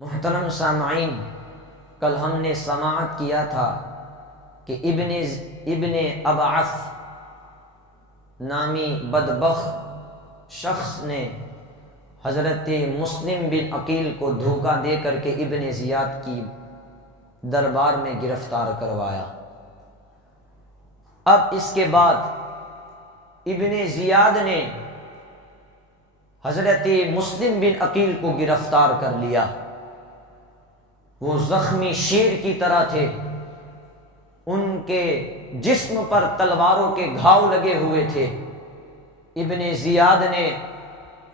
محترم سامعین، کل ہم نے سماعت کیا تھا کہ ابن ابعث نامی بدبخت شخص نے حضرت مسلم بن عقیل کو دھوکہ دے کر کے ابن زیاد کی دربار میں گرفتار کروایا۔ اب اس کے بعد ابن زیاد نے حضرت مسلم بن عقیل کو گرفتار کر لیا۔ وہ زخمی شیر کی طرح تھے، ان کے جسم پر تلواروں کے گھاؤ لگے ہوئے تھے۔ ابن زیاد نے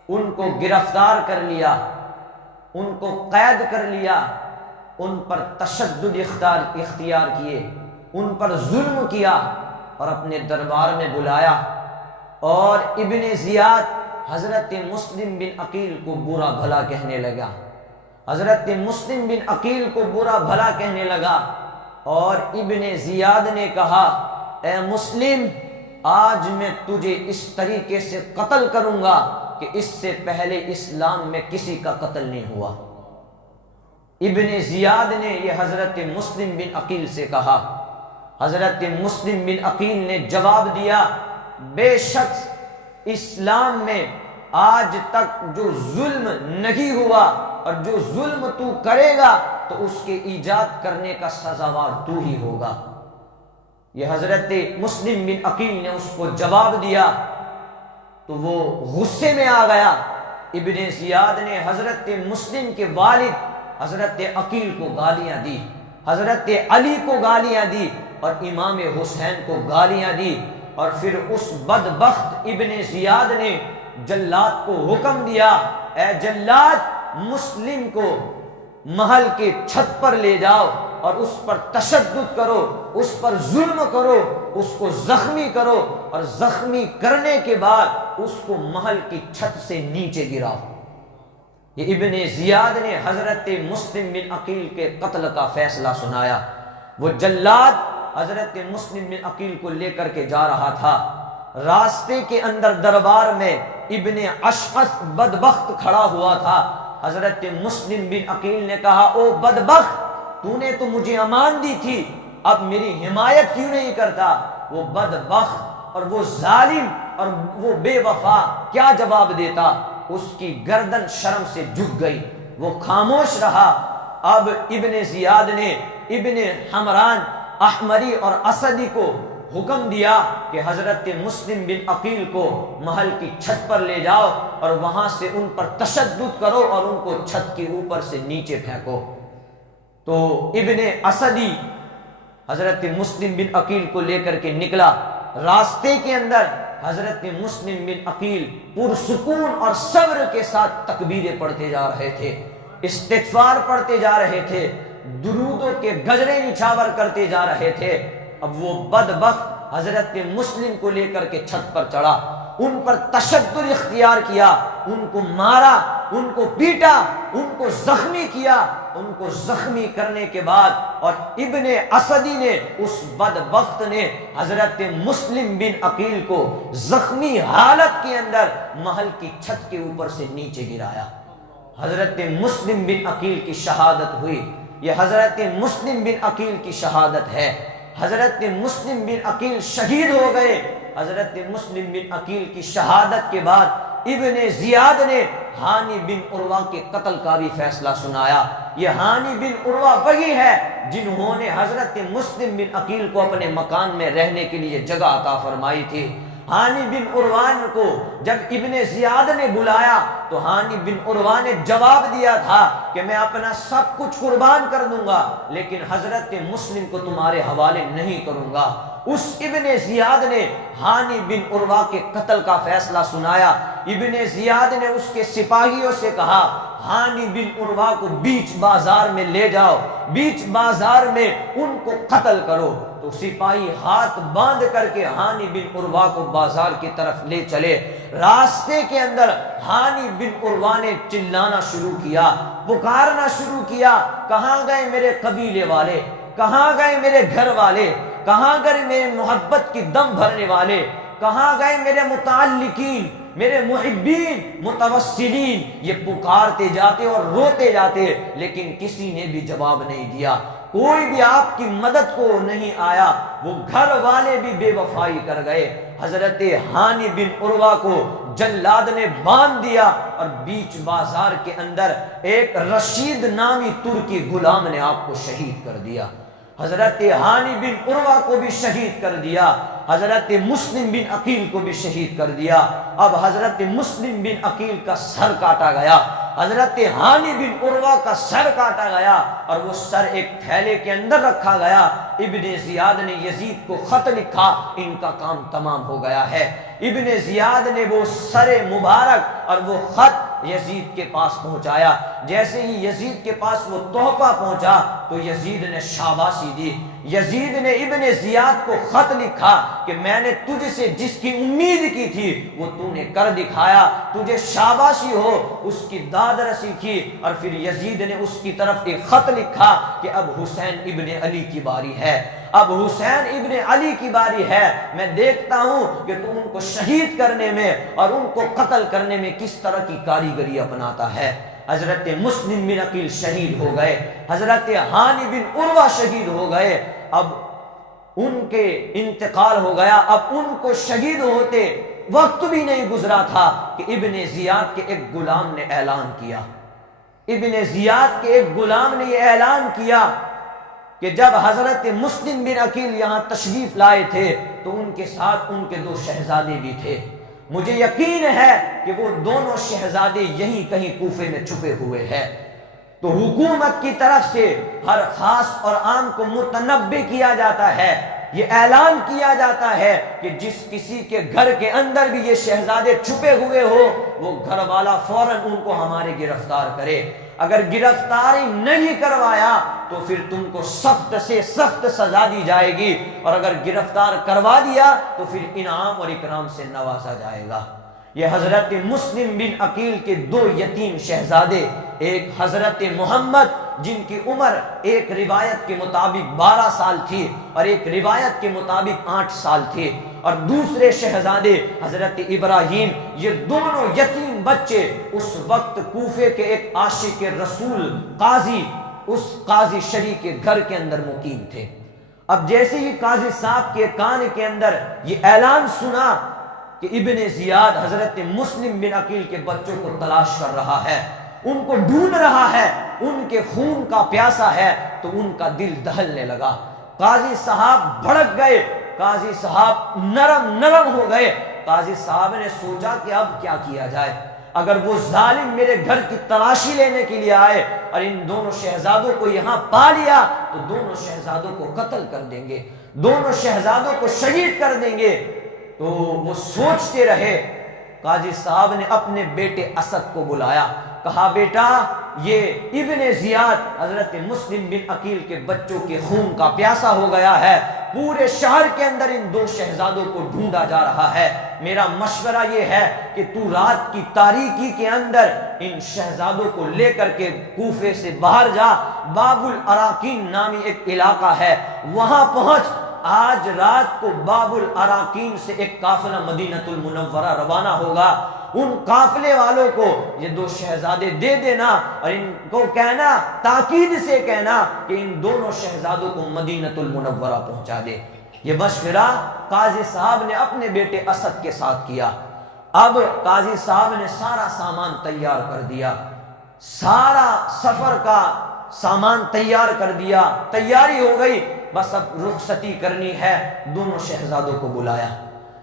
ان کو گرفتار کر لیا، ان کو قید کر لیا، ان پر تشدد اختیار کیے، ان پر ظلم کیا اور اپنے دربار میں بلایا، اور ابن زیاد حضرت مسلم بن عقیل کو برا بھلا کہنے لگا۔ حضرت مسلم بن عقیل کو برا بھلا کہنے لگا، اور ابن زیاد نے کہا، اے مسلم، آج میں تجھے اس طریقے سے قتل کروں گا کہ اس سے پہلے اسلام میں کسی کا قتل نہیں ہوا۔ ابن زیاد نے یہ حضرت مسلم بن عقیل سے کہا۔ حضرت مسلم بن عقیل نے جواب دیا، بے شک اسلام میں آج تک جو ظلم نہیں ہوا اور جو ظلم تو کرے گا تو اس کے ایجاد کرنے کا سزاوار تو ہی ہوگا۔ یہ حضرت مسلم بن عقیل نے اس کو جواب دیا تو وہ غصے میں آ گیا۔ ابن زیاد نے حضرت مسلم کے والد حضرت عقیل کو گالیاں دی، حضرت علی کو گالیاں دی، اور امام حسین کو گالیاں دی، اور پھر اس بدبخت ابن زیاد نے جلاد کو حکم دیا، اے جلاد، مسلم کو محل کے چھت پر لے جاؤ اور اس پر تشدد کرو، اس پر ظلم کرو، اس کو زخمی کرو، اور زخمی کرنے کے بعد اس کو محل کی چھت سے نیچے گراؤ۔ یہ ابن زیاد نے حضرت مسلم بن عقیل کے قتل کا فیصلہ سنایا۔ وہ جلاد حضرت مسلم بن عقیل کو لے کر کے جا رہا تھا، راستے کے اندر دربار میں ابن اشعث بدبخت کھڑا ہوا تھا۔ حضرت مسلم بن عقیل نے کہا، او بدبخت، تو نے تو مجھے امان دی تھی، اب میری حمایت کیوں نہیں کرتا؟ وہ بدبخت اور وہ ظالم اور وہ بے وفا کیا جواب دیتا؟ اس کی گردن شرم سے جھک گئی، وہ خاموش رہا۔ اب ابن زیاد نے ابن حمران احمری اور اسدی کو حکم دیا کہ حضرت مسلم بن عقیل کو محل کی چھت پر لے جاؤ اور وہاں سے ان پر تشدد کرو اور ان کو چھت کے اوپر سے نیچے پھینکو۔ تو ابن اسدی حضرت مسلم بن عقیل کو لے کر کے نکلا۔ راستے کے اندر حضرت مسلم بن عقیل پرسکون اور صبر کے ساتھ تکبیریں پڑھتے جا رہے تھے، استغفار پڑھتے جا رہے تھے، درودوں کے گجرے نچھاور کرتے جا رہے تھے۔ اب وہ بدبخت حضرت مسلم کو لے کر کے چھت پر چڑھا، ان پر تشدد اختیار کیا، ان کو مارا، ان کو پیٹا، ان کو زخمی کیا۔ ان کو زخمی کرنے کے بعد اور ابن اسدی نے، اس بدبخت نے حضرت مسلم بن عقیل کو زخمی حالت کے اندر محل کی چھت کے اوپر سے نیچے گرایا۔ حضرت مسلم بن عقیل کی شہادت ہوئی۔ یہ حضرت مسلم بن عقیل کی شہادت ہے۔ حضرت مسلم بن عقیل شہید ہو گئے۔ حضرت مسلم بن عقیل کی شہادت کے بعد ابن زیاد نے ہانی بن عروہ کے قتل کا بھی فیصلہ سنایا۔ یہ ہانی بن عروہ وہی ہے جنہوں نے حضرت مسلم بن عقیل کو اپنے مکان میں رہنے کے لیے جگہ عطا فرمائی تھی۔ ہانی بن عروہ کو جب ابن زیاد نے بلایا تو ہانی بن عروہ نے جواب دیا تھا کہ میں اپنا سب کچھ قربان کر دوں گا لیکن حضرت مسلم کو تمہارے حوالے نہیں کروں گا۔ اس ابن زیاد نے ہانی بن عروہ کے قتل کا فیصلہ سنایا۔ ابن زیاد نے اس کے سپاہیوں سے کہا، ہانی بن عروہ کو بیچ بازار میں لے جاؤ، بیچ بازار میں ان کو قتل کرو۔ تو سپاہی ہاتھ باندھ کر کے ہانی بن عروہ کو بازار کی طرف لے چلے۔ راستے کے اندر ہانی بن عروہ نے چلانا شروع کیا، پکارنا شروع کیا، کہاں گئے میرے قبیلے والے، کہاں گئے میرے گھر والے، کہاں گئے میرے محبت کی دم بھرنے والے، کہاں گئے میرے متعلقین، میرے محبین، متوسلین؟ یہ پکارتے جاتے اور روتے جاتے، لیکن کسی نے بھی جواب نہیں دیا، کوئی بھی آپ کی مدد کو نہیں آیا۔ وہ گھر والے بھی بے وفائی کر گئے۔ حضرت ہانی بن عروہ کو جلاد نے باندھ دیا اور بیچ بازار کے اندر ایک رشید نامی ترکی غلام نے آپ کو شہید کر دیا۔ حضرت ہانی بن عروہ کو بھی شہید کر دیا، حضرت مسلم بن عقیل کو بھی شہید کر دیا۔ اب حضرت مسلم بن عقیل کا سر کاٹا گیا، حضرت ہانی بن عروہ کا سر کاٹا گیا، اور وہ سر ایک تھیلے کے اندر رکھا گیا۔ ابن زیاد نے یزید کو خط لکھا، ان کا کام تمام ہو گیا ہے۔ ابن زیاد نے وہ سر مبارک اور وہ خط یزید کے پاس پہنچایا۔ جیسے ہی یزید کے پاس وہ تحفہ پہنچا تو یزید نے شاباشی دی۔ یزید نے ابن زیاد کو خط لکھا کہ میں نے تجھ سے جس کی امید کی تھی وہ تو نے کر دکھایا، تجھے شاباشی ہو، اس کی داد رسی کی۔ اور پھر یزید نے اس کی طرف ایک خط لکھا کہ اب حسین ابن علی کی باری ہے، اب حسین ابن علی کی باری ہے، میں دیکھتا ہوں کہ تم ان کو شہید کرنے میں اور ان کو قتل کرنے میں کس طرح کی کاریگری اپناتا ہے۔ حضرت مسلم بن عقیل شہید ہو گئے، حضرت ہانی بن عروہ شہید ہو گئے۔ اب ان کے انتقال ہو گیا، اب ان کو شہید ہوتے وقت بھی نہیں گزرا تھا کہ ابن زیاد کے ایک غلام نے اعلان کیا، ابن زیاد کے ایک غلام نے یہ اعلان کیا کہ جب حضرت مسلم بن عقیل یہاں تشریف لائے تھے تو ان کے ساتھ ان کے 2 شہزادے بھی تھے، مجھے یقین ہے کہ وہ دونوں شہزادے یہیں کہیں کوفے میں چھپے ہوئے ہیں۔ تو حکومت کی طرف سے ہر خاص اور عام کو متنبہ کیا جاتا ہے، یہ اعلان کیا جاتا ہے کہ جس کسی کے گھر کے اندر بھی یہ شہزادے چھپے ہوئے ہو وہ گھر والا فوراً ان کو ہمارے گرفتار کرے، اگر گرفتاری نہیں کروایا تو پھر تم کو سخت سے سخت سزا دی جائے گی، اور اگر گرفتار کروا دیا تو پھر انعام اور اکرام سے نوازا جائے گا۔ یہ حضرت مسلم بن عقیل کے 2 یتیم شہزادے، ایک حضرت محمد جن کی عمر ایک روایت کے مطابق 12 سال تھی اور ایک روایت کے مطابق 8 سال تھی، اور دوسرے شہزادے حضرت ابراہیم، یہ دونوں یتیم بچے اس وقت کوفے کے ایک عاشق رسول قاضی، اس قاضی شریع کے گھر کے اندر مقیم تھے۔ اب جیسے ہی قاضی صاحب کے کان کے اندر یہ اعلان سنا کہ ابن زیاد حضرت مسلم بن عقیل کے بچوں کو تلاش کر رہا ہے، ان کو ڈھونڈ رہا ہے، ان کے خون کا پیاسا ہے، تو ان کا دل دہلنے لگا۔ قاضی صاحب بھڑک گئے، قاضی صاحب نرم ہو گئے۔ قاضی صاحب نے سوچا کہ اب کیا کیا جائے، اگر وہ ظالم میرے گھر کی تلاشی لینے کے لیے آئے اور ان دونوں شہزادوں کو یہاں پا لیا تو دونوں شہزادوں کو قتل کر دیں گے، دونوں شہزادوں کو شہید کر دیں گے۔ تو وہ سوچتے رہے۔ قاضی صاحب نے اپنے بیٹے اسد کو بلایا، کہا بیٹا یہ ابن زیاد حضرت مسلم بن عقیل کے بچوں کے خون کا پیاسا ہو گیا ہے، پورے شہر کے اندر ان 2 شہزادوں کو ڈھونڈا جا رہا ہے، میرا مشورہ یہ ہے کہ تو رات کی تاریکی کے اندر ان شہزادوں کو لے کر کے کوفے سے باہر جا، باب الاراکین نامی ایک علاقہ ہے وہاں پہنچ، آج رات کو باب الاراکین سے ایک قافلہ مدینہ المنورہ روانہ ہوگا، ان قافلے والوں کو یہ 2 شہزادے دے دینا اور ان کو کہنا، تاکید سے کہنا کہ ان دونوں شہزادوں کو مدینہ المنورہ پہنچا دے۔ یہ مشورہ قاضی صاحب نے اپنے بیٹے اسد کے ساتھ کیا۔ اب قاضی صاحب نے سارا سامان تیار کر دیا، سارا سفر کا سامان تیار کر دیا، تیاری ہو گئی، بس اب رخصتی کرنی ہے۔ دونوں شہزادوں کو بلایا،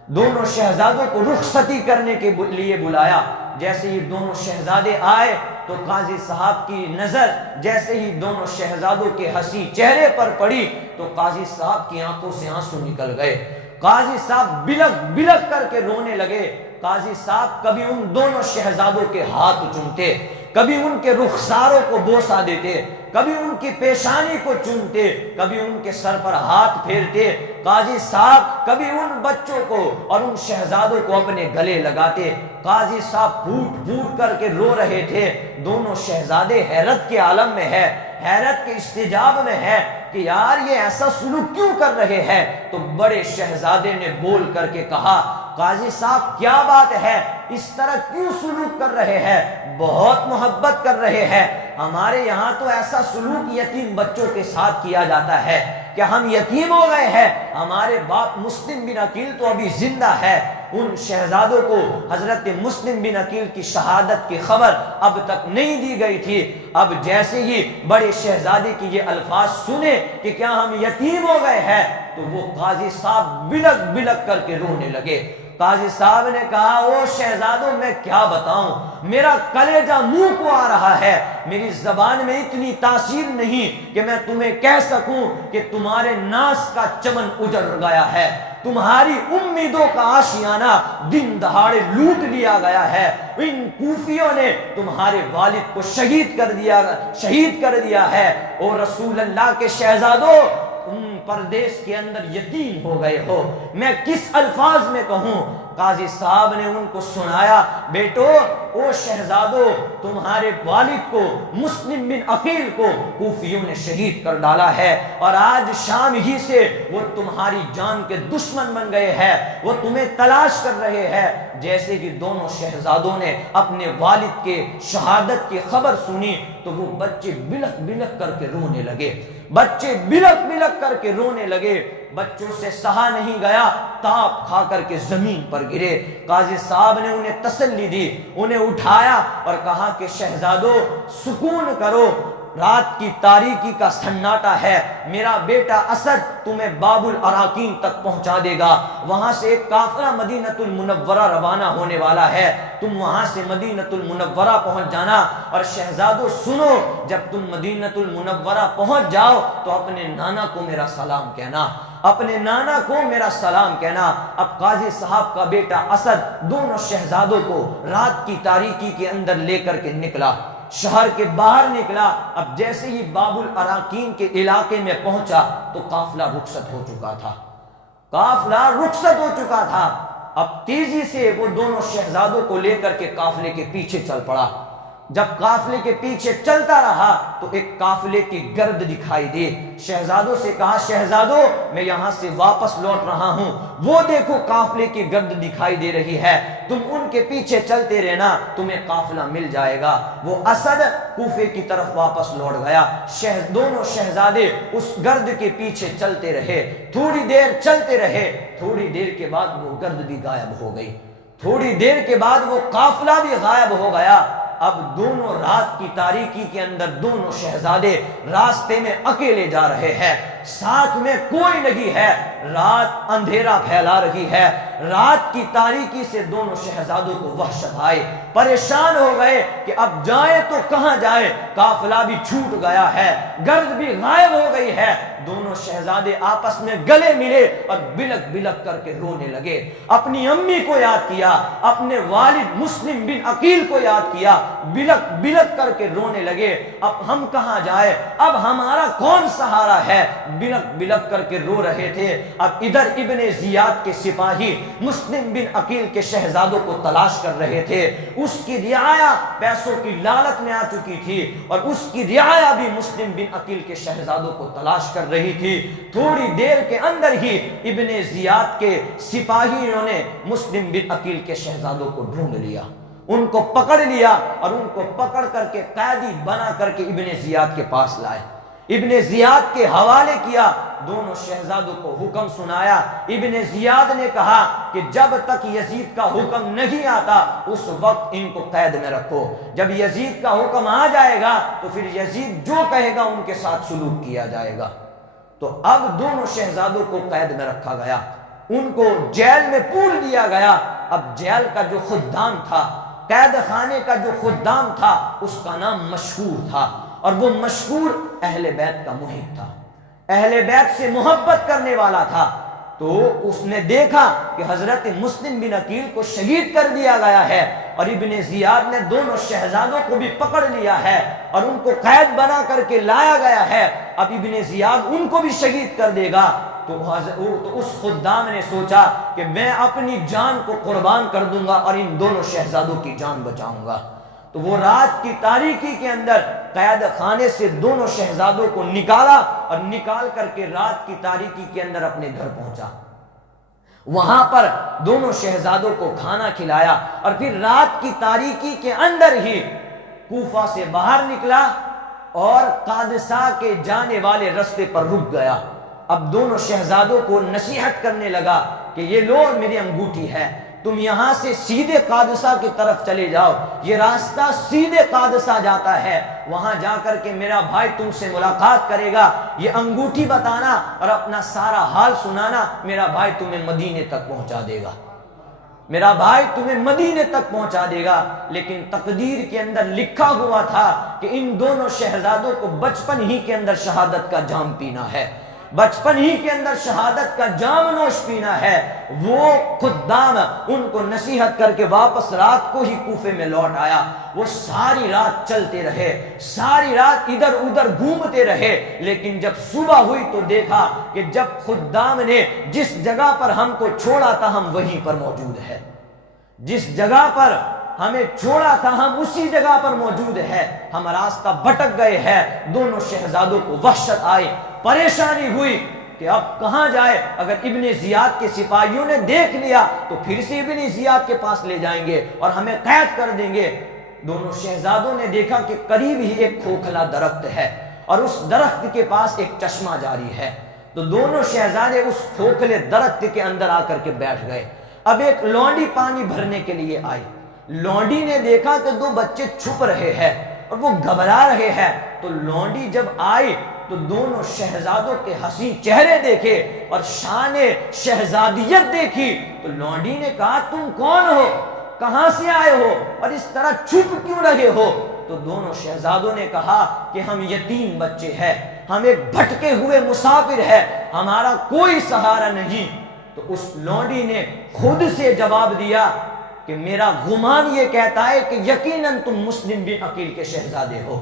دونوں شہزادوں کو رخصتی کرنے کے لیے بلایا۔ جیسے ہی دونوں شہزادے آئے تو قاضی صاحب کی نظر جیسے ہی دونوں شہزادوں کے حسین چہرے پر پڑی تو قاضی صاحب کی آنکھوں سے آنسو نکل گئے، قاضی صاحب بلک بلک کر کے رونے لگے۔ قاضی صاحب کبھی ان دونوں شہزادوں کے ہاتھ چومتے، کبھی ان کے رخساروں کو بوسہ دیتے، کبھی ان کی پیشانی کو چومتے، کبھی ان کے سر پر ہاتھ پھیرتے۔ قاضی صاحب کبھی ان بچوں کو اور ان شہزادوں کو اپنے گلے لگاتے۔ قاضی صاحب پھوٹ پھوٹ کر کے رو رہے تھے۔ دونوں شہزادے حیرت کے عالم میں ہے، حیرت کے استجاب میں ہے کہ یار یہ ایسا سلوک کیوں کر رہے ہیں۔ تو بڑے شہزادے نے بول کر کے کہا قاضی صاحب کیا بات ہے، اس طرح کیوں سلوک کر رہے ہیں، بہت محبت کر رہے ہیں، ہمارے یہاں تو ایسا سلوک یتیم بچوں کے ساتھ کیا جاتا ہے کہ ہم یتیم ہو گئے ہیں، ہمارے باپ مسلم بن عقیل تو ابھی زندہ ہے۔ ان شہزادوں کو حضرت مسلم بن عقیل کی شہادت کی خبر اب تک نہیں دی گئی تھی۔ اب جیسے ہی بڑے شہزادے کی یہ الفاظ سنے کہ کیا ہم یتیم ہو گئے ہیں، تو وہ قاضی صاحب بلک بلک کر کے رونے لگے۔ قاضی صاحب نے کہا او شہزادوں میں کیا بتاؤں، میرا کلیجہ منہ کو آ رہا ہے، میری زبان میں اتنی تاثیر نہیں کہ میں تمہیں کہہ سکوں کہ تمہارے ناس کا چمن اجڑ گیا ہے، تمہاری امیدوں کا آشیانہ دن دہاڑے لوٹ لیا گیا ہے، ان کوفیوں نے تمہارے والد کو شہید کر دیا ہے۔ او رسول اللہ کے شہزادوں، تم پردیس کے اندر یتیم ہو گئے ہو، میں کس الفاظ میں کہوں۔ قاضی صاحب نے ان کو سنایا، بیٹو او شہزادو، تمہارے والد کو مسلم بن عقیل کو کوفیوں نے شہید کر ڈالا ہے، اور آج شام ہی سے وہ تمہاری جان کے دشمن بن گئے ہیں، وہ تمہیں تلاش کر رہے ہیں۔ جیسے کہ دونوں شہزادوں نے اپنے والد کے شہادت کی خبر سنی تو وہ بچے بلک بلک کر کے رونے لگے، بچے بلک بلک کر کے رونے لگے، بچوں سے سہا نہیں گیا، تاپ کھا کر کے زمین پر گرے۔ قاضی صاحب نے انہیں تسلی دی، انہیں اٹھایا اور کہا کہ شہزادو سکون کرو، رات کی تاریکی کا سناٹا ہے، میرا بیٹا اسد تمہیں باب الاراکین تک پہنچا دے گا، وہاں سے ایک قافلہ مدینۃ المنورہ روانہ ہونے والا ہے، تم وہاں سے مدینۃ المنورہ پہنچ جانا، اور شہزادو سنو، جب تم مدینۃ المنورہ پہنچ جاؤ تو اپنے نانا کو میرا سلام کہنا، اپنے نانا کو میرا سلام کہنا۔ اب قاضی صاحب کا بیٹا اسد دونوں شہزادوں کو رات کی تاریکی کے اندر لے کر کے نکلا، شہر کے باہر نکلا۔ اب جیسے ہی باب الاراکین کے علاقے میں پہنچا تو قافلہ رخصت ہو چکا تھا، قافلہ رخصت ہو چکا تھا۔ اب تیزی سے وہ دونوں شہزادوں کو لے کر کے قافلے کے پیچھے چل پڑا۔ جب قافلے کے پیچھے چلتا رہا تو ایک قافلے کی گرد دکھائی دی، شہزادوں سے کہا شہزادو میں یہاں سے واپس لوٹ رہا ہوں، وہ دیکھو قافلے کی گرد دکھائی دے رہی ہے، تم ان کے پیچھے چلتے رہنا، تمہیں قافلہ مل جائے گا۔ وہ اسد کوفے کی طرف واپس لوٹ گیا، دونوں شہزادے اس گرد کے پیچھے چلتے رہے، تھوڑی دیر چلتے رہے، تھوڑی دیر کے بعد وہ گرد بھی غائب ہو گئی، تھوڑی دیر کے بعد وہ قافلہ بھی غائب ہو گیا۔ اب دونوں رات کی تاریکی کے اندر دونوں شہزادے راستے میں اکیلے جا رہے ہیں، ساتھ میں کوئی نہیں ہے، رات اندھیرا پھیلا رہی ہے، رات کی تاریکی سے دونوں شہزادوں کو وحشت آئی، پریشان ہو گئے کہ اب جائیں تو کہاں جائیں، قافلہ بھی چھوٹ گیا ہے، گرد بھی غائب ہو گئی ہے۔ دونوں شہزادے آپس میں گلے ملے اور بلک بلک کر کے رونے لگے، اپنی امی کو یاد کیا، اپنے والد مسلم بن عقیل کو یاد کیا، بلک بلک کر کے رونے لگے، اب ہم کہاں جائیں، اب ہمارا کون سہارا ہے، بلک بلک کر کے رو رہے تھے۔ اب ادھر ابن زیاد کے سپاہی مسلم بن عقیل کے شہزادوں کو تلاش کر رہے تھے، اس کی رعایا پیسوں کی لالچ میں آ چکی تھی اور اس کی رعایا بھی مسلم بن عقیل کے شہزادوں کو تلاش کر رہی تھی۔ تھوڑی دیر کے اندر ہی ابن زیاد کے سپاہیوں نے مسلم بن عقیل کے شہزادوں کو ڈھونڈ لیا، ان کو پکڑ لیا اور ان کو پکڑ کر کے قیدی بنا کر کے ابن زیاد کے پاس لائے، ابن زیاد کے حوالے کیا، دونوں شہزادوں کو حکم سنایا۔ ابن زیاد نے کہا کہ جب تک یزید کا حکم نہیں آتا اس وقت ان کو قید میں رکھو، جب یزید کا حکم آ جائے گا تو پھر یزید جو کہے گا ان کے ساتھ سلوک کیا جائے گا۔ تو اب دونوں شہزادوں کو قید میں رکھا گیا، ان کو جیل میں پور دیا گیا۔ اب جیل کا جو خدام تھا، قید خانے کا جو خدام تھا، اس کا نام مشہور تھا، اور وہ مشہور اہل بیت کا محب تھا، اہل بیت سے محبت کرنے والا تھا۔ تو اس نے دیکھا کہ حضرت مسلم بن عقیل کو شہید کر دیا گیا ہے اور ابن زیاد نے دونوں شہزادوں کو بھی پکڑ لیا ہے اور ان کو قید بنا کر کے لایا گیا ہے، اب ابن زیاد ان کو بھی شہید کر دے گا۔ تو اس خدام نے سوچا کہ میں اپنی جان کو قربان کر دوں گا اور ان دونوں شہزادوں کی جان بچاؤں گا۔ تو وہ رات کی تاریکی کے اندر قید خانے سے دونوں شہزادوں کو نکالا اور نکال کر کے رات کی تاریکی کے اندر اپنے گھر پہنچا۔ وہاں پر دونوں شہزادوں کو کھانا کھلایا اور پھر رات کی تاریکی کے اندر ہی کوفہ سے باہر نکلا اور قادسہ کے جانے والے رستے پر رک گیا۔ اب دونوں شہزادوں کو نصیحت کرنے لگا کہ یہ لو میری انگوٹھی ہے، تم یہاں سے سیدھے قادسہ کی طرف چلے جاؤ، یہ راستہ سیدھے قادسہ جاتا ہے، وہاں جا کر کے میرا بھائی تم سے ملاقات کرے گا، یہ انگوٹھی بتانا اور اپنا سارا حال سنانا، میرا بھائی تمہیں مدینے تک پہنچا دے گا، میرا بھائی تمہیں مدینے تک پہنچا دے گا۔ لیکن تقدیر کے اندر لکھا ہوا تھا کہ ان دونوں شہزادوں کو بچپن ہی کے اندر شہادت کا جام پینا ہے، بچپن ہی کے اندر شہادت کا جام نوش پینا ہے۔ وہ خدام ان کو نصیحت کر کے واپس رات کو ہی کوفے میں لوٹ آیا۔ وہ ساری رات چلتے رہے، ساری رات ادھر ادھر گھومتے رہے، لیکن جب صبح ہوئی تو دیکھا کہ جب خدام نے جس جگہ پر ہم کو چھوڑا تھا ہم وہیں پر موجود ہے، جس جگہ پر ہمیں چھوڑا تھا ہم اسی جگہ پر موجود ہے، ہم راستہ بھٹک گئے ہیں۔ دونوں شہزادوں کو وحشت آئی، پریشانی ہوئی کہ اب کہاں جائے، اگر ابن زیاد کے سپاہیوں نے دیکھ لیا تو پھر سے ابن زیاد کے پاس لے جائیں گے اور ہمیں قید کر دیں گے۔ دونوں شہزادوں نے دیکھا کہ قریب ہی ایک کھوکھلا درخت ہے اور اس درخت کے پاس ایک چشمہ جاری ہے، تو دونوں شہزادے اس کھوکھلے درخت کے اندر آ کر کے بیٹھ گئے۔ اب ایک لونڈی پانی بھرنے کے لیے آئی، لونڈی نے دیکھا کہ دو بچے چھپ رہے ہیں اور وہ گھبرا رہے ہیں، تو لونڈی جب آئی تو دونوں شہزادوں کے حسین چہرے دیکھے اور شان شہزادیت دیکھی، تو لونڈی نے کہا تم کون ہو، کہاں سے آئے ہو اور اس طرح چھپ کیوں رہے ہو؟ تو دونوں شہزادوں نے کہا کہ ہم یتیم بچے ہیں، ہم ایک بھٹکے ہوئے مسافر ہیں، ہمارا کوئی سہارا نہیں۔ تو اس لونڈی نے خود سے جواب دیا کہ میرا گمان یہ کہتا ہے کہ یقیناً تم مسلم بن عقیل کے شہزادے ہو،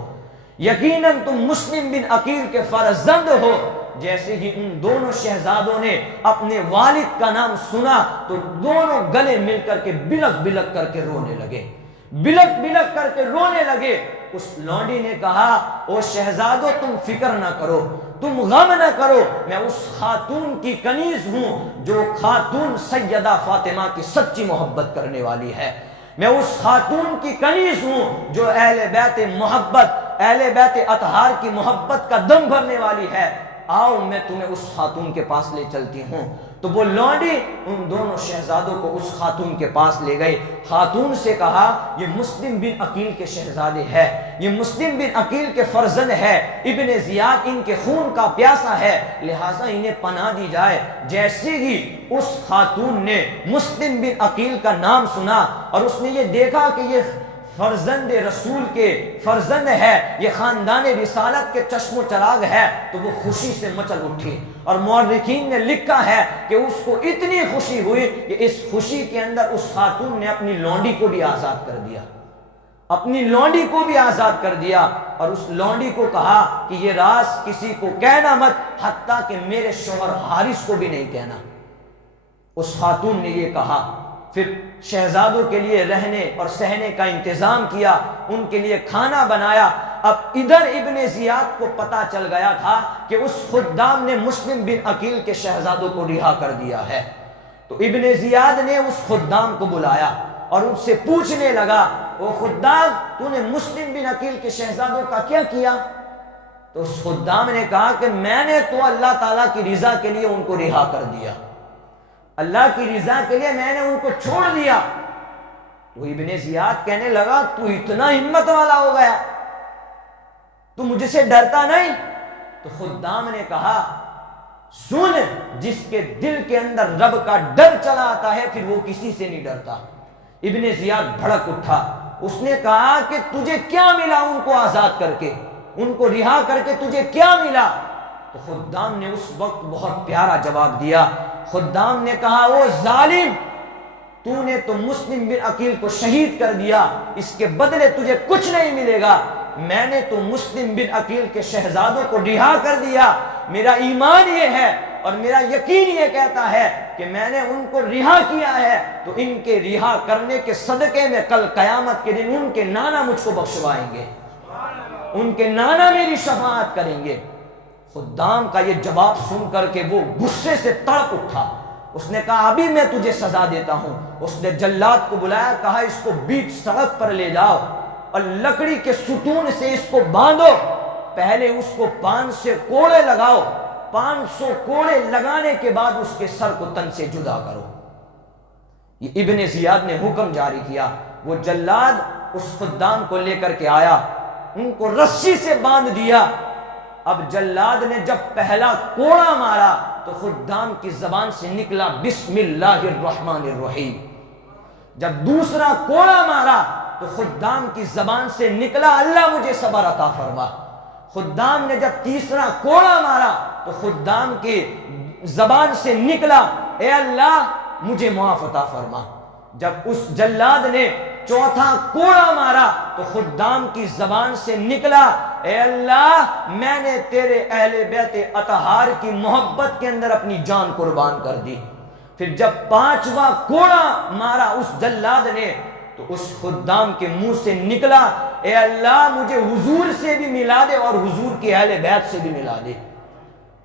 یقیناً تم مسلم بن عقیل کے فرزند ہو۔ جیسے ہی ان دونوں شہزادوں نے اپنے والد کا نام سنا تو دونوں گلے مل کر کے بلک بلک کر کے رونے لگے، بلک بلک کر کے رونے لگے۔ اس لونڈی نے کہا او شہزادوں تم فکر نہ کرو، تم غم نہ کرو، میں اس خاتون کی کنیز ہوں جو خاتون سیدہ فاطمہ کی سچی محبت کرنے والی ہے، میں اس خاتون کی کنیز ہوں جو اہل بیت محبت، اہل بیت اطہار کی محبت کا دم بھرنے والی ہے، آؤ میں تمہیں اس خاتون کے پاس لے چلتی ہوں۔ تو وہ لونڈی ان دونوں شہزادوں کو اس خاتون کے پاس لے گئی، خاتون سے کہا یہ مسلم بن عقیل کے شہزادے ہے، یہ مسلم بن عقیل کے فرزند ہے، ابن زیاد ان کے خون کا پیاسا ہے، لہٰذا انہیں پناہ دی جائے۔ جیسے ہی اس خاتون نے مسلم بن عقیل کا نام سنا اور اس نے یہ دیکھا کہ یہ فرزند رسول کے فرزند ہے، یہ خاندان رسالت کے چشم و چراغ ہے، تو وہ خوشی سے مچل اٹھی، اور مورخین نے لکھا ہے کہ اس کو اتنی خوشی ہوئی کہ اس خوشی کے اندر اس خاتون نے اپنی لونڈی کو بھی آزاد کر دیا، اپنی لونڈی کو بھی آزاد کر دیا، اور اس لونڈی کو کہا کہ یہ راز کسی کو کہنا مت، حتیٰ کہ میرے شوہر حارث کو بھی نہیں کہنا۔ اس خاتون نے یہ کہا، پھر شہزادوں کے لیے رہنے اور سہنے کا انتظام کیا، ان کے لیے کھانا بنایا۔ اب ادھر ابن زیاد کو پتا چل گیا تھا کہ اس خدام نے مسلم بن عقیل کے شہزادوں کو رہا کر دیا ہے، تو ابن زیاد نے اس خدام کو بلایا اور ان سے پوچھنے لگا او خدام تو نے مسلم بن عقیل کے شہزادوں کا کیا کیا؟ تو اس خدام نے کہا کہ میں نے تو اللہ تعالیٰ کی رضا کے لیے ان کو رہا کر دیا، اللہ کی رضا کے لیے میں نے ان کو چھوڑ دیا۔ تو ابن زیاد کہنے لگا تو اتنا ہمت والا ہو گیا، تو مجھ سے ڈرتا نہیں؟ تو خدام نے کہا سن، جس کے دل کے اندر رب کا ڈر چلا آتا ہے پھر وہ کسی سے نہیں ڈرتا۔ ابن زیاد بھڑک اٹھا، اس نے کہا کہ تجھے کیا ملا ان کو آزاد کر کے، ان کو رہا کر کے تجھے کیا ملا؟ تو خدام نے اس وقت بہت پیارا جواب دیا، خدام نے کہا او ظالم، تو نے تو مسلم بن عقیل کو شہید کر دیا، اس کے بدلے تجھے کچھ نہیں ملے گا، میں نے تو مسلم بن عقیل کے شہزادوں کو رہا کر دیا، میرا ایمان یہ ہے اور میرا یقین یہ کہتا ہے کہ میں نے ان کو رہا کیا ہے، تو ان کے رہا کرنے کے صدقے میں کل قیامت کے دن ان کے نانا مجھ کو بخشوائیں گے، ان کے نانا میری شفاعت کریں گے۔ خدام کا یہ جواب سن کر کے وہ غصے سے تڑپ اٹھا، اس نے کہا ابھی میں تجھے سزا دیتا ہوں۔ اس نے جلاد کو بلایا، کہا اس کو بیچ سڑک پر لے جاؤ اور لکڑی کے ستون سے اس کو باندھو، پہلے اس کو 500 کوڑے لگاؤ، 500 کوڑے لگانے کے بعد اس کے سر کو تن سے جدا کرو۔ یہ ابن زیاد نے حکم جاری کیا۔ وہ جلاد اس خدام کو لے کر کے آیا، ان کو رسی سے باندھ دیا۔ اب جلاد نے جب پہلا کوڑا مارا تو خدام کی زبان سے نکلا بسم اللہ الرحمن الرحیم۔ جب دوسرا کوڑا مارا تو خدام کی زبان سے نکلا اللہ مجھے صبر عطا فرما۔ خدام نے جب تیسرا کوڑا مارا تو خدام کی زبان سے نکلا اے اللہ مجھے معاف عطا فرما۔ جب اس جلاد نے چوتھا کوڑا مارا تو خدام کی زبان سے نکلا اے اللہ میں نے تیرے اہل بیت اطہار کی محبت کے اندر اپنی جان قربان کر دی۔ پھر جب 5واں کوڑا مارا اس جلاد نے تو اس خدام کے منہ سے نکلا اے اللہ مجھے حضور سے بھی ملا دے اور حضور کی اہل بیت سے بھی ملا دے۔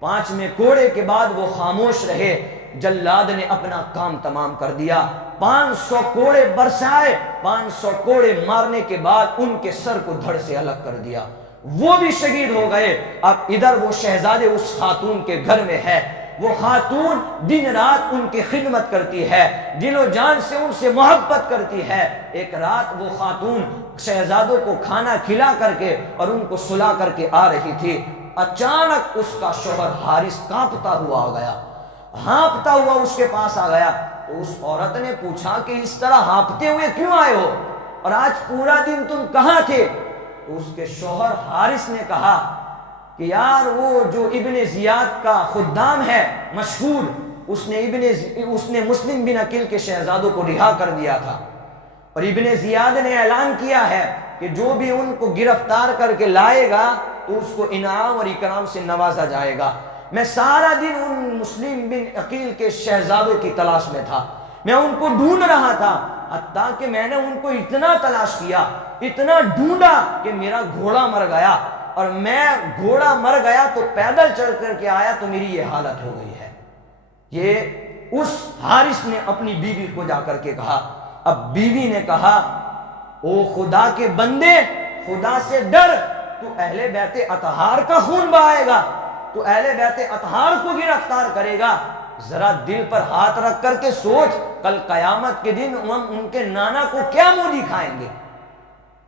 5ویں کوڑے کے بعد وہ خاموش رہے۔ جلاد نے اپنا کام تمام کر دیا، 500 کوڑے برسائے، 500 کوڑے مارنے کے بعد ان کے سر کو دھڑ سے الگ کر دیا، وہ بھی شہید ہو گئے۔ اب ادھر وہ شہزادے اس خاتون کے گھر میں ہے، وہ خاتون دن رات ان کی خدمت کرتی ہے، دل و جان سے ان سے محبت کرتی ہے۔ ایک رات وہ خاتون شہزادوں کو کھانا کھلا کر کے اور ان کو سلا کر کے آ رہی تھی، اچانک اس کا شوہر حارث کانپتا ہوا آ گیا، ہانپتا ہوا اس کے پاس آ گیا۔ تو اس عورت نے پوچھا کہ اس طرح ہانپتے ہوئے کیوں آئے ہو اور آج پورا دن تم کہاں تھے؟ تو اس کے شوہر حارث نے کہا کہ یار وہ جو ابن زیاد کا خدام ہے مشہور، اس نے مسلم بن عقیل کے شہزادوں کو رہا کر دیا تھا، اور ابن زیاد نے اعلان کیا ہے کہ جو بھی ان کو گرفتار کر کے لائے گا تو اس کو انعام اور اکرام سے نوازا جائے گا۔ میں سارا دن ان مسلم بن عقیل کے شہزادوں کی تلاش میں تھا، میں ان کو ڈھونڈ رہا تھا، حتیٰ کہ میں نے ان کو اتنا تلاش کیا، اتنا ڈھونڈا کہ میرا گھوڑا مر گیا، اور میں گھوڑا مر گیا تو پیدل چڑھ کر کے آیا تو میری یہ حالت ہو گئی ہے۔ یہ اس حارث نے اپنی بیوی کو جا کر کے کہا۔ اب بیوی نے کہا او خدا کے بندے، خدا سے ڈر، تو اہل بیت اطہار کا خون بہائے گا، تو اہل بیت اطہار کو گرفتار کرے گا، ذرا دل پر ہاتھ رکھ کر کے سوچ کل قیامت کے دن ہم ان کے نانا کو کیا منہ دکھائیں گے۔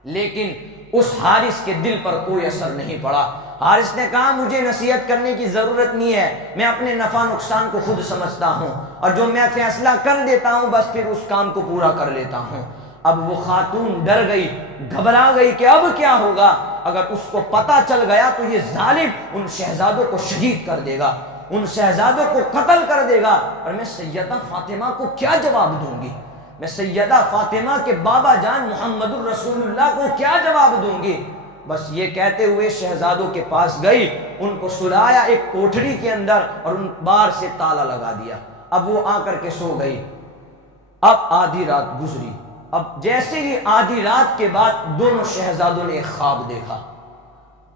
لیکن اس حارث کے دل پر کوئی اثر نہیں پڑا۔ حارث نے کہا مجھے نصیحت کرنے کی ضرورت نہیں ہے، میں اپنے نفع نقصان کو خود سمجھتا ہوں، اور جو میں فیصلہ کر دیتا ہوں بس پھر اس کام کو پورا کر لیتا ہوں۔ اب وہ خاتون ڈر گئی، گھبرا گئی کہ اب کیا ہوگا، اگر اس کو پتہ چل گیا تو یہ ظالم ان شہزادوں کو شہید کر دے گا، ان شہزادوں کو قتل کر دے گا، اور میں سیدہ فاطمہ کو کیا جواب دوں گی، میں سیدہ فاطمہ کے بابا جان محمد الرسول اللہ کو کیا جواب دوں گی۔ بس یہ کہتے ہوئے شہزادوں کے پاس گئی، ان کو سلایا ایک کوٹھری کے اندر اور ان باہر سے تالا لگا دیا۔ اب وہ آ کر کے سو گئی۔ اب آدھی رات گزری، اب جیسے ہی آدھی رات کے بعد دونوں شہزادوں نے ایک خواب دیکھا۔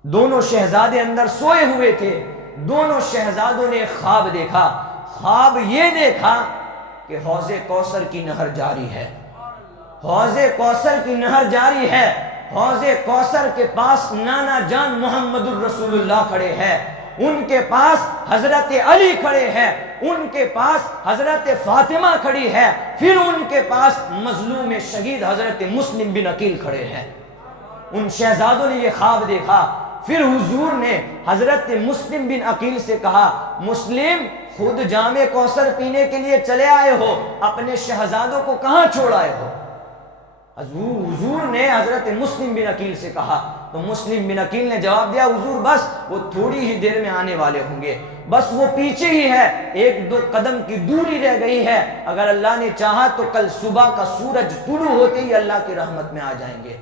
دونوں شہزادے اندر سوئے ہوئے تھے، دونوں شہزادوں نے ایک خواب دیکھا۔ خواب یہ دیکھا کہ حوض کوثر کی نہر جاری ہے، حوض کوثر کی نہر جاری ہے، حوض کوثر کے پاس نانا جان محمد الرسول اللہ کھڑے ہیں، ان کے پاس حضرت علی کھڑے ہیں، ان کے پاس حضرت فاطمہ کھڑی ہے، پھر ان کے پاس مظلوم شہید حضرت مسلم بن عقیل کھڑے ہیں۔ ان شہزادوں نے یہ خواب دیکھا۔ پھر حضور نے حضرت مسلم بن عقیل سے کہا مسلم خود جام کوثر پینے کے لیے چلے آئے ہو، اپنے شہزادوں کو کہاں چھوڑ آئے ہو؟ حضور نے حضرت مسلم بن عقیل سے کہا تو مسلم بن عقیل نے جواب دیا حضور بس وہ تھوڑی ہی دیر میں آنے والے ہوں گے، بس وہ پیچھے ہی ہے، 1-2 قدم کی دوری رہ گئی ہے، اگر اللہ نے چاہا تو کل صبح کا سورج طلوع ہوتے ہی اللہ کی رحمت میں آ جائیں گے۔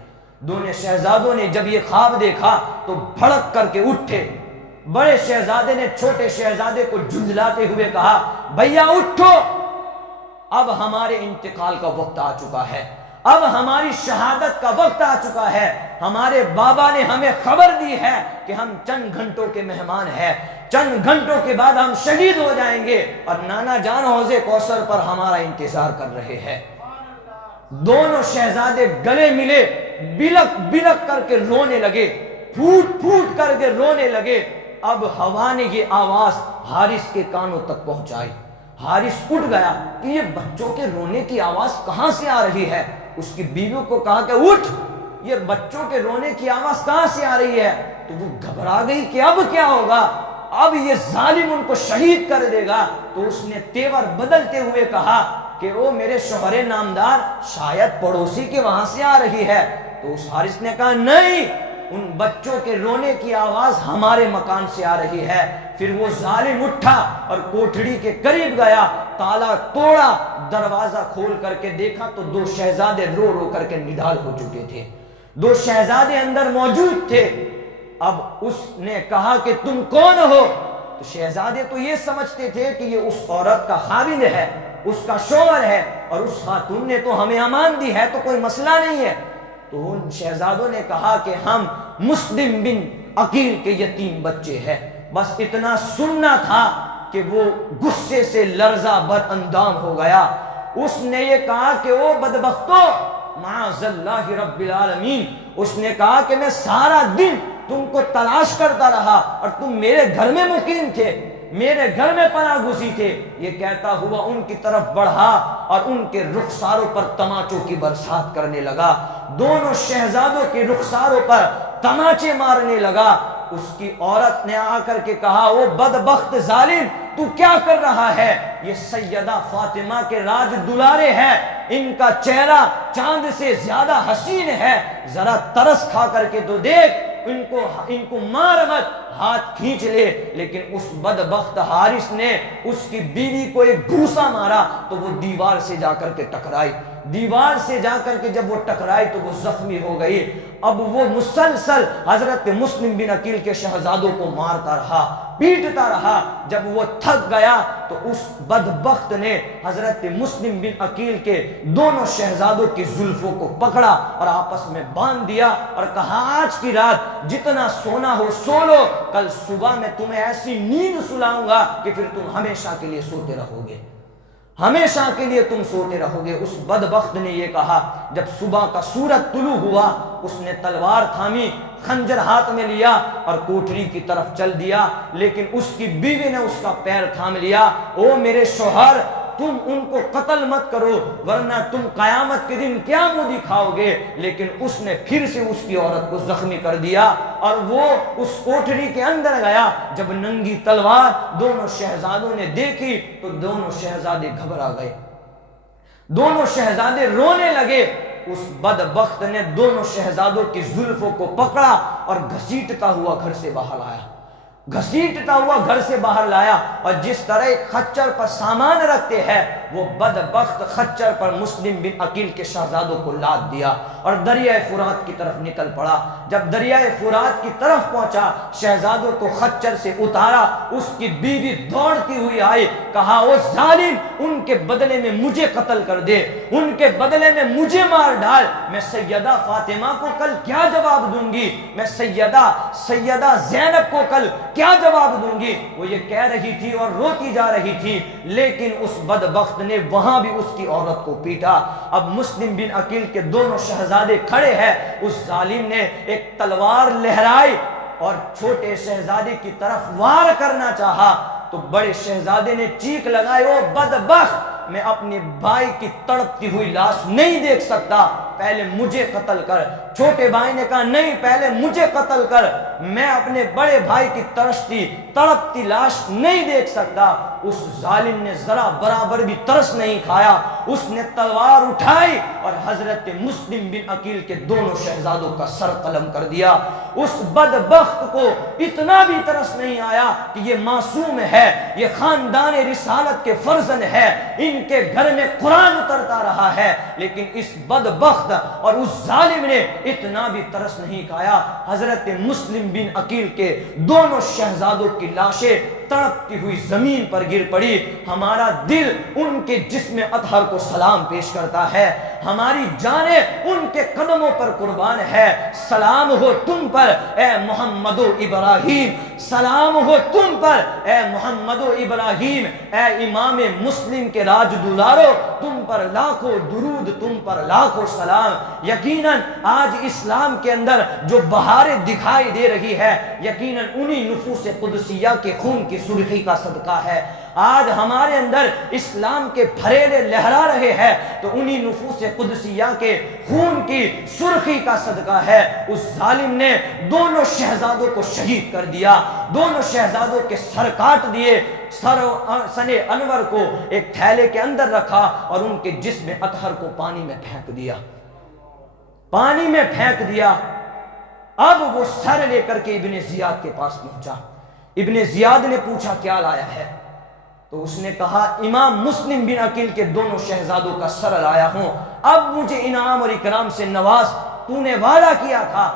دونوں شہزادوں نے جب یہ خواب دیکھا تو بھڑک کر کے اٹھے۔ بڑے شہزادے نے چھوٹے شہزادے کو جھنجھلاتے ہوئے کہا بھیا اٹھو، اب ہمارے انتقال کا وقت آ چکا ہے، اب ہماری شہادت کا وقت آ چکا ہے، ہمارے بابا نے ہمیں خبر دی ہے کہ ہم چند گھنٹوں کے مہمان ہیں، چند گھنٹوں کے بعد ہم شہید ہو جائیں گے، اور نانا جان حوض کوثر پر ہمارا انتظار کر رہے ہیں۔ دونوں شہزادے گلے ملے، بلک بلک کر کے رونے لگے، پھوٹ پھوٹ کر کے رونے لگے۔ اب ہوا نے یہ آواز حارث کے کانوں تک پہنچائی۔ حارث اٹھ گیا کہ یہ بچوں کے رونے کی آواز کہاں سے آ رہی ہے۔ اس کی بیوی کو کہا کہ اٹھ، یہ بچوں کے رونے کی آواز کہاں سے آ رہی ہے۔ تو وہ گھبرا گئی کہ اب کیا ہوگا، اب یہ ظالم ان کو شہید کر دے گا۔ تو اس نے تیور بدلتے ہوئے کہا کہ وہ میرے شوہر نامدار، شاید پڑوسی کے وہاں سے آ رہی ہے۔ تو اس حارث نے کہا نہیں، ان بچوں کے رونے کی آواز ہمارے مکان سے آ رہی ہے۔ پھر وہ ظالم اٹھا اور کوٹھڑی کے قریب گیا، تالا توڑا، دروازہ کھول کر کے دیکھا تو دو شہزادے رو رو کر کے نڈال ہو چکے تھے، دو شہزادے اندر موجود تھے۔ اب اس نے کہا کہ تم کون ہو؟ تو شہزادے تو یہ سمجھتے تھے کہ یہ اس عورت کا خاوند ہے، اس کا شوہر ہے، اور اس خاتون نے تو ہمیں امان دی ہے، تو کوئی مسئلہ نہیں ہے۔ تو ان شہزادوں نے کہا کہ ہم مسلم بن عقیل کے یتیم بچے ہیں۔ بس اتنا سننا تھا کہ وہ غصے سے لرزہ بر اندام ہو گیا۔ اس نے یہ کہا کہ وہ بدبختو، معاذ اللہ رب العالمین، اس نے کہا کہ میں سارا دن تم کو تلاش کرتا رہا اور تم میرے گھر میں مقیم تھے، میرے گھر میں پناہ گزین تھے۔ یہ کہتا ہوا ان کی طرف بڑھا اور ان کے رخساروں پر تماچوں کی برسات کرنے لگا، دونوں شہزادوں کے رخساروں پر تماچے مارنے لگا۔ اس کی عورت نے آ کر کے کہا وہ بدبخت ظالم، تو کیا کر رہا ہے؟ یہ سیدہ فاطمہ کے راج دلارے ہیں، ان کا چہرہ چاند سے زیادہ حسین ہے، ذرا ترس کھا کر کے تو دیکھ، ان کو مار مت، ہاتھ کھینچ لے۔ لیکن اس بدبخت حارث نے اس کی بیوی کو ایک گھوسا مارا تو وہ دیوار سے جا کر کے ٹکرائی، دیوار سے جا کر کے جب وہ ٹکرائی تو وہ زخمی ہو گئی۔ اب وہ مسلسل حضرت مسلم بن عقیل کے شہزادوں کو مارتا رہا، پیٹتا رہا۔ جب وہ تھک گیا تو اس بدبخت نے حضرت مسلم بن عقیل کے دونوں شہزادوں کی زلفوں کو پکڑا اور آپس میں باندھ دیا اور کہا آج کی رات جتنا سونا ہو سو لو، کل صبح میں تمہیں ایسی نیند سلاؤں گا کہ پھر تم ہمیشہ کے لیے سوتے رہو گے، ہمیشہ کے لیے تم سوتے رہو گے۔ اس بدبخت نے یہ کہا۔ جب صبح کا سورج طلوع ہوا، اس نے تلوار تھامی، خنجر ہاتھ میں لیا اور کوٹھری کی طرف چل دیا، لیکن اس کی بیوی نے اس کا پیر تھام لیا۔ او میرے شوہر، تم ان کو قتل مت کرو ورنہ تم قیامت کے دن کیا منہ دکھاؤ گے۔ لیکن اس نے پھر سے اس کی عورت کو زخمی کر دیا اور وہ اس کوٹھری کے اندر گیا۔ جب ننگی تلوار دونوں شہزادوں نے دیکھی تو دونوں شہزادے گھبرا گئے، دونوں شہزادے رونے لگے۔ اس بدبخت نے دونوں شہزادوں کی زلفوں کو پکڑا اور گھسیٹتا ہوا گھر سے باہر آیا، گھسیٹتا ہوا گھر سے باہر لایا، اور جس طرح ایک خچر پر سامان رکھتے ہیں وہ بدبخت خچر پر مسلم بن عقیل کے شہزادوں کو لاد دیا اور دریائے فرات کی طرف نکل پڑا۔ جب دریائے فرات کی طرف پہنچا، شہزادوں کو خچر سے اتارا، اس کی بیوی دوڑتی ہوئی آئی، کہا او ظالم، ان کے بدلے میں مجھے قتل کر دے، ان کے بدلے میں مجھے مار ڈال، میں سیدہ فاطمہ کو کل کیا جواب دوں گی، میں سیدہ زینب کو کل کیا جواب دوں گی۔ وہ یہ کہہ رہی تھی اور روتی جا رہی تھی، لیکن اس بدبخت نے وہاں بھی اس کی عورت کو پیٹا۔ اب مسلم بن عقیل کے دونوں شہزادے کھڑے ہیں، اس ظالم نے ایک تلوار لہرائی اور چھوٹے شہزادے کی طرف وار کرنا چاہا تو بڑے شہزادے نے چیخ لگائی او بدبخت، میں اپنے بھائی کی تڑپتی ہوئی لاش نہیں دیکھ سکتا، پہلے مجھے قتل کر۔ چھوٹے بھائی نے کہا نہیں، پہلے مجھے قتل کر، میں اپنے بڑے بھائی کی تڑپتی لاش نہیں دیکھ سکتا۔ اس ظالم نے ذرا برابر بھی ترس نہیں کھایا، اس نے تلوار اٹھائی اور حضرت مسلم بن عقیل کے دونوں شہزادوں کا سر قلم کر دیا۔ اس بدبخت کو اتنا بھی ترس نہیں آیا کہ یہ معصوم ہے، یہ خاندان رسالت کے فرزند ہے، ان کے گھر میں قرآن اترتا رہا ہے، لیکن اس بدبخت اور اس ظالم نے اتنا بھی ترس نہیں کھایا۔ حضرت مسلم بن عقیل کے دونوں شہزادوں کی لاشیں تڑپتی ہوئی زمین پر گر پڑی۔ ہمارا دل ان کے جسم اطہر کو سلام پیش کرتا ہے، ہماری جانیں ان کے قدموں پر قربان ہے۔ سلام ہو تم پر اے محمد و ابراہیم، سلام ہو تم پر اے محمد و ابراہیم، اے امام مسلم کے راج دلارو، تم پر لاکھوں درود، تم پر لاکھوں سلام۔ یقیناً آج اسلام کے اندر جو بہاریں دکھائی دے رہی ہے، یقیناً انہی نفوس قدسیہ کے خون کی سرخی کا صدقہ ہے۔ آج ہمارے اندر اسلام کے پھریلے لہرا رہے ہیں تو انہی نفوس قدسیہ کے خون کی سرخی کا صدقہ ہے۔ اس ظالم نے دونوں شہزادوں کو شہید کر دیا، دونوں شہزادوں کے سر کاٹ دیے، سن انور کو ایک تھیلے کے اندر رکھا اور ان کے جسم اطہر کو پانی میں پھینک دیا، پانی میں پھینک دیا۔ اب وہ سر لے کر کے ابن زیاد کے پاس پہنچا۔ ابن زیاد نے پوچھا کیا لایا ہے؟ تو اس نے کہا امام مسلم بن عقیل کے دونوں شہزادوں کا سر لایا ہوں، اب مجھے انعام اور اکرام سے نواز، تو نے وعدہ کیا تھا۔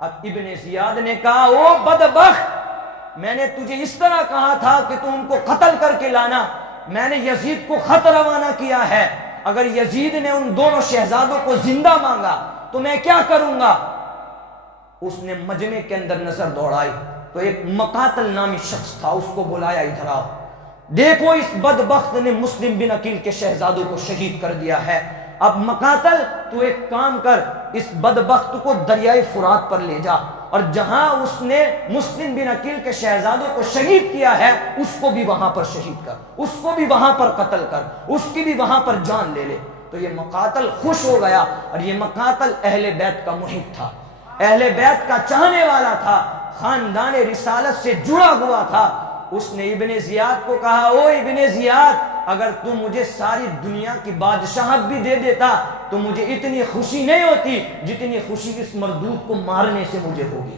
اب ابن زیاد نے کہا او بدبخت، میں نے تجھے اس طرح کہا تھا کہ تم ان کو قتل کر کے لانا، میں نے یزید کو خط روانہ کیا ہے، اگر یزید نے ان دونوں شہزادوں کو زندہ مانگا تو میں کیا کروں گا؟ اس نے مجمع کے اندر نظر دوڑائی تو ایک مقاتل نامی شخص تھا، اس کو بلایا ادھر آؤ، دیکھو اس بدبخت نے مسلم بن عقیل کے شہزادوں کو شہید کر دیا ہے۔ اب مقاتل تو ایک کام کر، اس بدبخت کو دریائے فرات پر لے جا اور جہاں اس نے مسلم بن عقیل کے شہزادوں کو شہید کیا ہے اس کو بھی وہاں پر شہید کر، اس کو بھی وہاں پر قتل کر، اس کی بھی وہاں پر جان لے لے۔ تو یہ مقاتل خوش ہو گیا، اور یہ مقاتل اہل بیت کا محب تھا، اہل بیت کا چاہنے والا تھا، خاندان رسالت سے جڑا ہوا تھا۔ اس نے ابن زیاد کو کہا او ابن زیاد، اگر تو مجھے ساری دنیا کی بادشاہت بھی دے دیتا تو مجھے اتنی خوشی نہیں ہوتی جتنی خوشی اس مردود کو مارنے سے مجھے ہوگی،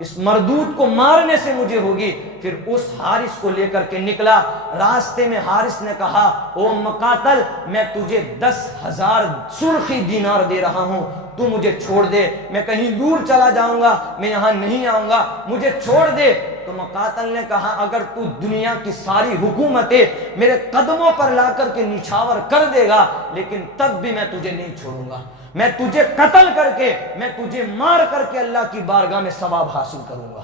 اس مردود کو مارنے سے مجھے ہوگی۔ پھر اس حارث کو لے کر کے نکلا، راستے میں حارث نے کہا او مقاتل، میں تجھے 10,000 سرخی دینار دے رہا ہوں، تو مجھے چھوڑ دے، میں کہیں دور چلا جاؤں گا، میں یہاں نہیں آؤں گا، مجھے چھوڑ دے۔ تو مقاتل نے کہا اگر تو دنیا کی ساری حکومتیں میرے قدموں پر لا کر کے نچھاور کر دے گا لیکن تب بھی میں تجھے نہیں چھوڑوں گا، میں تجھے قتل کر کے، میں تجھے مار کر کے اللہ کی بارگاہ میں ثواب حاصل کروں گا۔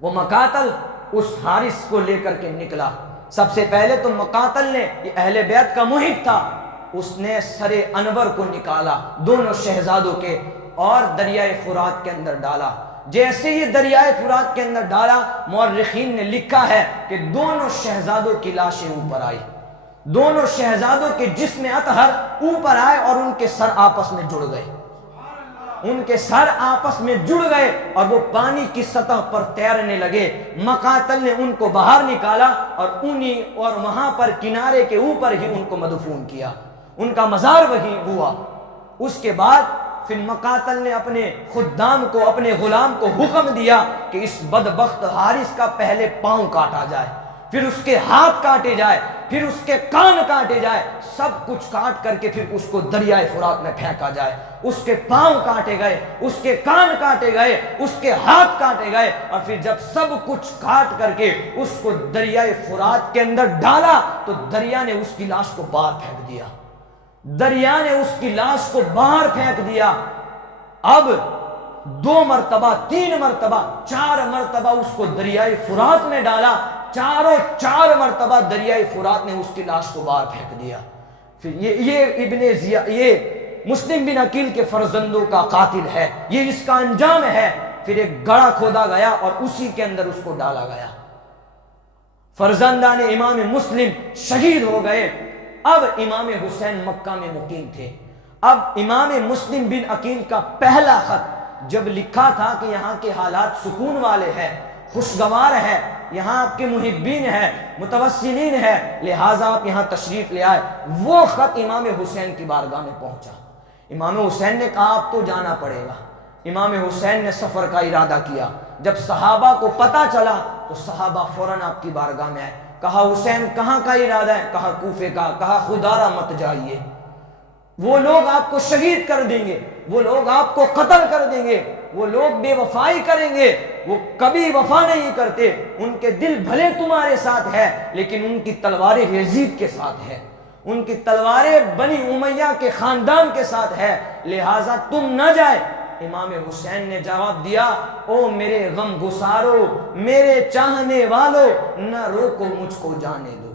وہ مقاتل اس حارث کو لے کر کے نکلا۔ سب سے پہلے تو مقاتل نے، یہ اہل بیت کا محب تھا، اس نے سر انور کو نکالا دونوں شہزادوں کے اور دریائے فرات کے اندر ڈالا۔ جیسے یہ دریائے فرات کے اندر ڈالا، مورخین نے لکھا ہے کہ دونوں شہزادوں کی لاشیں اوپر آئی، دونوں شہزادوں کے جسم اطہر اوپر آئے اور ان کے سر آپس میں جڑ گئے، ان کے سر آپس میں جڑ گئے اور وہ پانی کی سطح پر تیرنے لگے۔ مقاتل نے ان کو باہر نکالا اور وہاں پر کنارے کے اوپر ہی ان کو مدفون کیا، ان کا مزار وہی ہوا۔ اس کے بعد پھر مقاتل نے اپنے خدام کو، اپنے غلام کو حکم دیا کہ اس بدبخت حارث کا پہلے پاؤں کاٹا جائے، پھر اس کے ہاتھ کاٹے جائے، پھر اس کے کان کاٹے جائے، سب کچھ کاٹ کر کے پھر اس کو دریائے فرات میں پھینکا جائے۔ اس کے پاؤں کاٹے گئے، اس کے کان کاٹے گئے، اس کے ہاتھ کاٹے گئے، اور پھر جب سب کچھ کاٹ کر کے اس کو دریائے فرات کے اندر ڈالا تو دریا نے اس کی لاش کو باہر پھینک دیا، دریا نے اس کی لاش کو باہر پھینک دیا۔ اب 2 مرتبہ، 3 مرتبہ، 4 مرتبہ اس کو دریائے فرات میں ڈالا، چاروں 4 مرتبہ دریائے فرات نے اس کی لاش کو باہر پھینک دیا۔ پھر یہ مسلم بن عقیل کے فرزندوں کا قاتل ہے، یہ اس کا انجام ہے۔ پھر ایک گڑھا کھودا گیا اور اسی کے اندر اس کو ڈالا گیا، فرزندان امام مسلم شہید ہو گئے۔ اب امام حسین مکہ میں مقیم تھے۔ اب امام مسلم بن عقیل کا پہلا خط جب لکھا تھا کہ یہاں کے حالات سکون والے ہیں، خوشگوار ہے، یہاں آپ کے محبین ہیں، متوسلین ہیں، لہٰذا آپ یہاں تشریف لے آئے، وہ خط امام حسین کی بارگاہ میں پہنچا۔ امام حسین نے کہا اب تو جانا پڑے گا۔ امام حسین نے سفر کا ارادہ کیا۔ جب صحابہ کو پتہ چلا تو صحابہ فوراً آپ کی بارگاہ میں آئے، کہا حسین کہاں کا ارادہ ہے؟ کہا کوفے کا۔ کہا خدا را مت جائیے، وہ لوگ آپ کو شہید کر دیں گے، وہ لوگ آپ کو قتل کر دیں گے۔ وہ لوگ بے وفائی کریں گے، وہ کبھی وفا نہیں کرتے، ان کے دل بھلے تمہارے ساتھ ہے لیکن ان کی تلواریں یزید کے ساتھ ہے، ان کی تلواریں بنی امیہ کے خاندان کے ساتھ ہے، لہٰذا تم نہ جائے۔ امام حسین نے جواب دیا، او میرے غم گسارو، میرے چاہنے والو، نہ روکو مجھ کو جانے دو،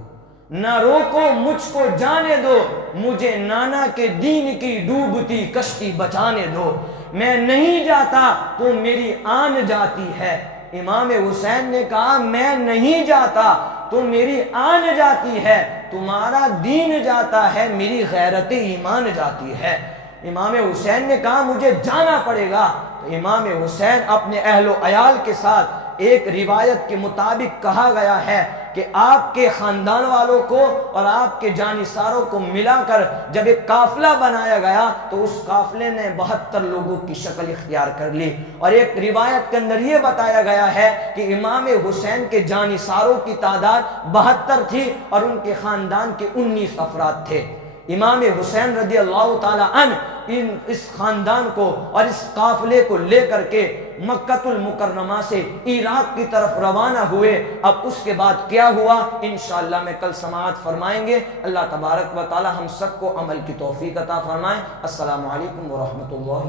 نہ روکو مجھ کو جانے دو، مجھے نانا کے دین کی ڈوبتی کشتی بچانے دو، میں نہیں جاتا تو میری آن جاتی ہے۔ امام حسین نے کہا میں نہیں جاتا تو میری آن جاتی ہے، تمہارا دین جاتا ہے، میری غیرت ایمان جاتی ہے۔ امام حسین نے کہا مجھے جانا پڑے گا، تو امام حسین اپنے اہل و عیال کے ساتھ، ایک روایت کے مطابق کہا گیا ہے کہ آپ کے خاندان والوں کو اور آپ کے جانثاروں کو ملا کر جب ایک قافلہ بنایا گیا تو اس قافلے نے 72 لوگوں کی شکل اختیار کر لی، اور ایک روایت کے اندر یہ بتایا گیا ہے کہ امام حسین کے جانثاروں کی تعداد 72 تھی اور ان کے خاندان کے 19 افراد تھے۔ امام حسین رضی اللہ تعالی عنہ اس خاندان کو اور اس قافلے کو لے کر کے مکہ المکرمہ سے عراق کی طرف روانہ ہوئے۔ اب اس کے بعد کیا ہوا انشاءاللہ میں کل سماعت فرمائیں گے۔ اللہ تبارک و تعالی ہم سب کو عمل کی توفیق عطا فرمائے۔ السلام علیکم ورحمۃ اللہ۔